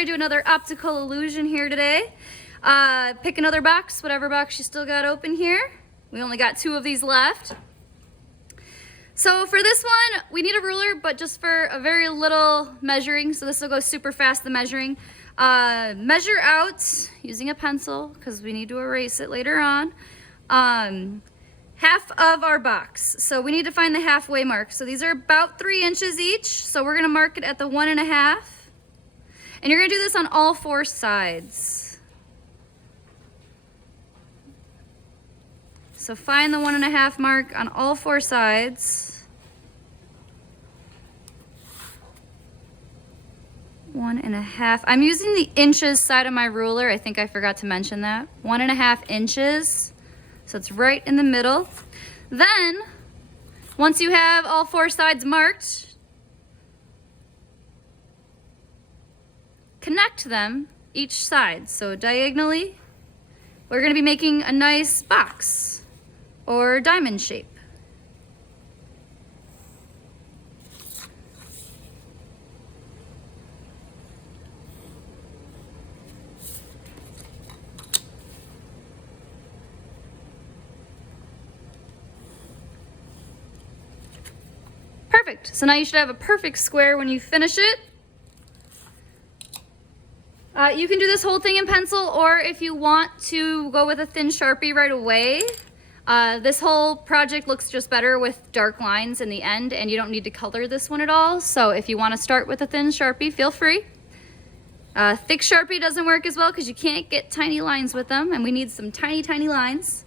gonna do another optical illusion here today. Pick another box, whatever box you still got open here. We only got 2 of these left. So for this one, we need a ruler, but just for a very little measuring. So this will go super fast, the measuring. Measure out using a pencil, because we need to erase it later on. Half of our box. So we need to find the halfway mark. So these are about 3 inches each. So we're gonna mark it at the 1.5. And you're gonna do this on all 4 sides. So find the 1.5 mark on all 4 sides. 1.5. I'm using the inches side of my ruler. I think I forgot to mention that. 1.5 inches. So it's right in the middle. Then, once you have all 4 sides marked, connect them each side. So diagonally, we're gonna be making a nice box or diamond shape. Perfect. So now you should have a perfect square when you finish it. You can do this whole thing in pencil, or if you want to go with a thin Sharpie right away, this whole project looks just better with dark lines in the end, and you don't need to color this one at all. So if you want to start with a thin Sharpie, feel free. Thick Sharpie doesn't work as well because you can't get tiny lines with them, and we need some tiny, tiny lines.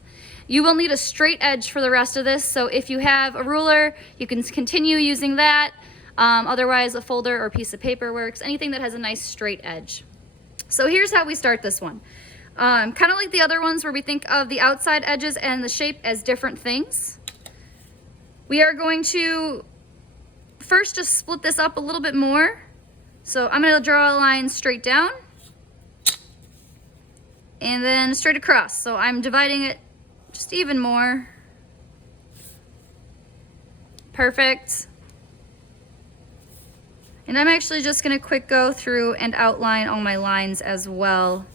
You will need a straight edge for the rest of this, so if you have a ruler, you can continue using that. Otherwise, a folder or piece of paper works, anything that has a nice straight edge. So here's how we start this one. Kind of like the other ones where we think of the outside edges and the shape as different things. We are going to first just split this up a little bit more. So I'm going to draw a line straight down and then straight across. So I'm dividing it just even more. Perfect. And I'm actually just gonna quick go through and outline all my lines as well.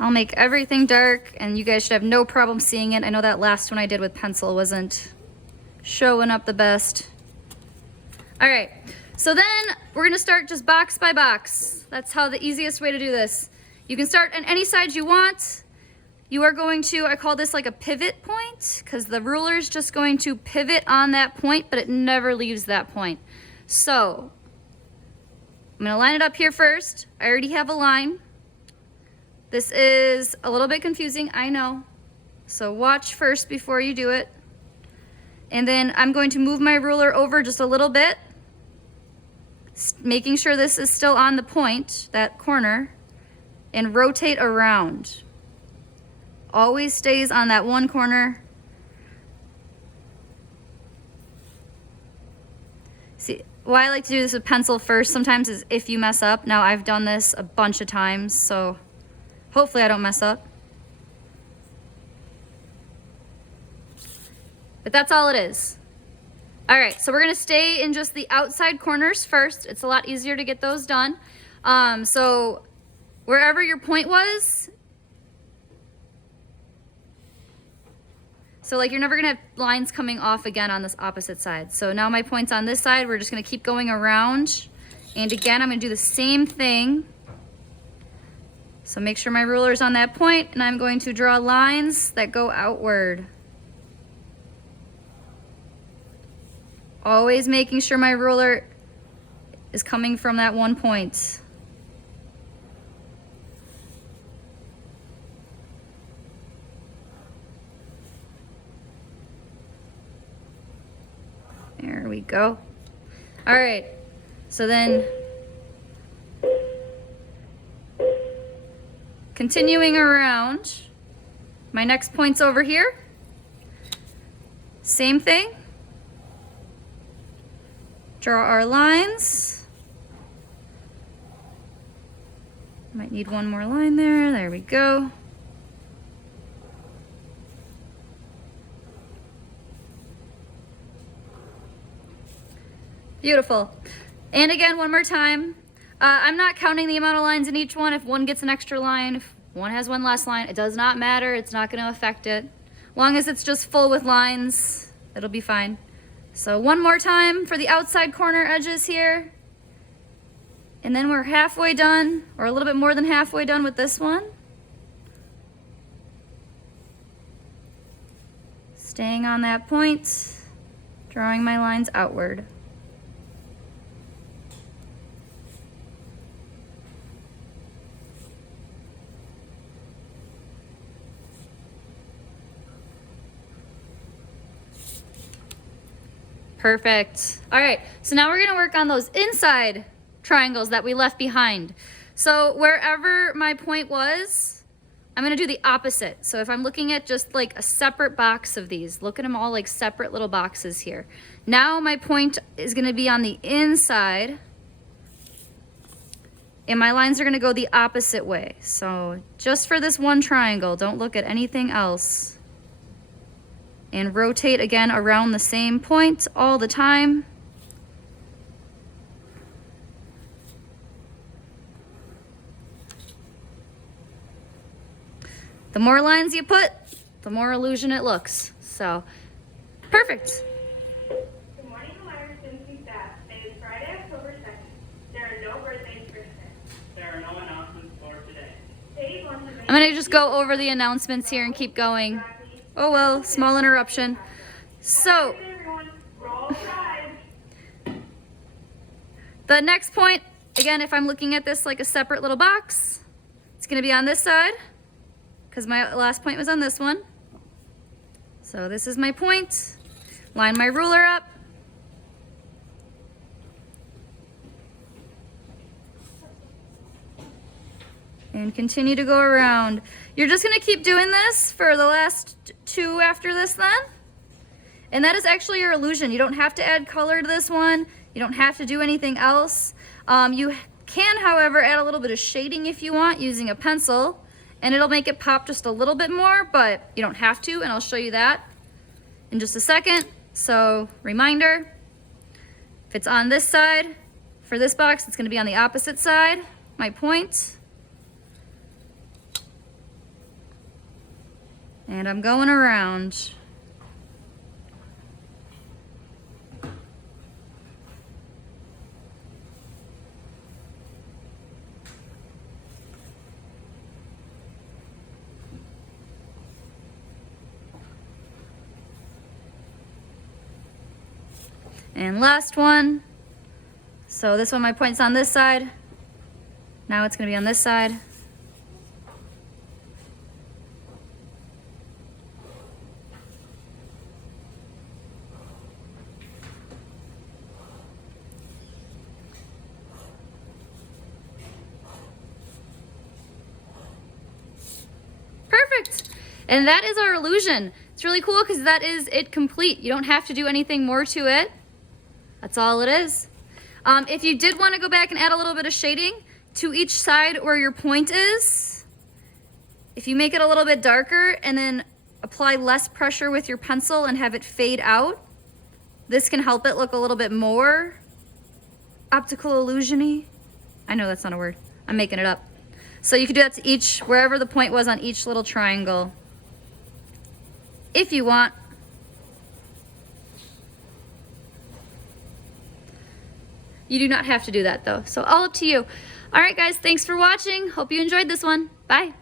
I'll make everything dark and you guys should have no problem seeing it. I know that last one I did with pencil wasn't showing up the best. All right, so then we're gonna start just box by box. That's how the easiest way to do this. You can start on any side you want. You are going to, I call this like a pivot point, because the ruler is just going to pivot on that point, but it never leaves that point. So I'm gonna line it up here first. I already have a line. This is a little bit confusing, I know. So watch first before you do it. And then I'm going to move my ruler over just a little bit, making sure this is still on the point, that corner, and rotate around. Always stays on that one corner. See, why I like to do this with pencil first sometimes is if you mess up. Now I've done this a bunch of times, so hopefully I don't mess up. But that's all it is. All right, so we're gonna stay in just the outside corners first. It's a lot easier to get those done. So wherever your point was, so like you're never gonna have lines coming off again on this opposite side. So now my point's on this side, we're just gonna keep going around. And again, I'm gonna do the same thing. So make sure my ruler's on that point, and I'm going to draw lines that go outward. Always making sure my ruler is coming from that one point. There we go. All right, so then continuing around, my next point's over here. Same thing. Draw our lines. Might need one more line there. There we go. Beautiful. And again, one more time. I'm not counting the amount of lines in each one. If one gets an extra line, if one has one less line, it does not matter. It's not going to affect it. Long as it's just full with lines, it'll be fine. So one more time for the outside corner edges here. And then we're halfway done, or a little bit more than halfway done with this one. Staying on that point, drawing my lines outward. Perfect. All right, so now we're gonna work on those inside triangles that we left behind. So wherever my point was, I'm gonna do the opposite. So if I'm looking at just like a separate box of these, look at them all like separate little boxes here. Now my point is gonna be on the inside, and my lines are gonna go the opposite way. So just for this one triangle, don't look at anything else. And rotate again around the same point all the time. The more lines you put, the more illusion it looks. So, perfect. Good morning, Myers Dempsey staff. It is Friday, October 2nd. There are no birthdays for today. There are no announcements for today. Dave wants to make I'm gonna just go over the announcements here and keep going. Oh well, small interruption. So, everyone. Roll Tide. the next point, again, if I'm looking at this like a separate little box, it's gonna be on this side, because my last point was on this one. So this is my point. Line my ruler up. And continue to go around. You're just gonna keep doing this for the last two after this then. And that is actually your illusion. You don't have to add color to this one. You don't have to do anything else. You can, however, add a little bit of shading if you want using a pencil, and it'll make it pop just a little bit more, but you don't have to, and I'll show you that in just a second. So, reminder, if it's on this side, for this box, it's gonna be on the opposite side, my point. And I'm going around. And last one. So this one, my point's on this side. Now it's gonna be on this side. Perfect. And that is our illusion. It's really cool because that is it complete. You don't have to do anything more to it. That's all it is. If you did want to go back and add a little bit of shading to each side where your point is, if you make it a little bit darker and then apply less pressure with your pencil and have it fade out, this can help it look a little bit more optical illusion-y. I know that's not a word. I'm making it up. So you could do that to each, wherever the point was on each little triangle, if you want. You do not have to do that though. So all up to you. All right, guys, thanks for watching. Hope you enjoyed this one. Bye.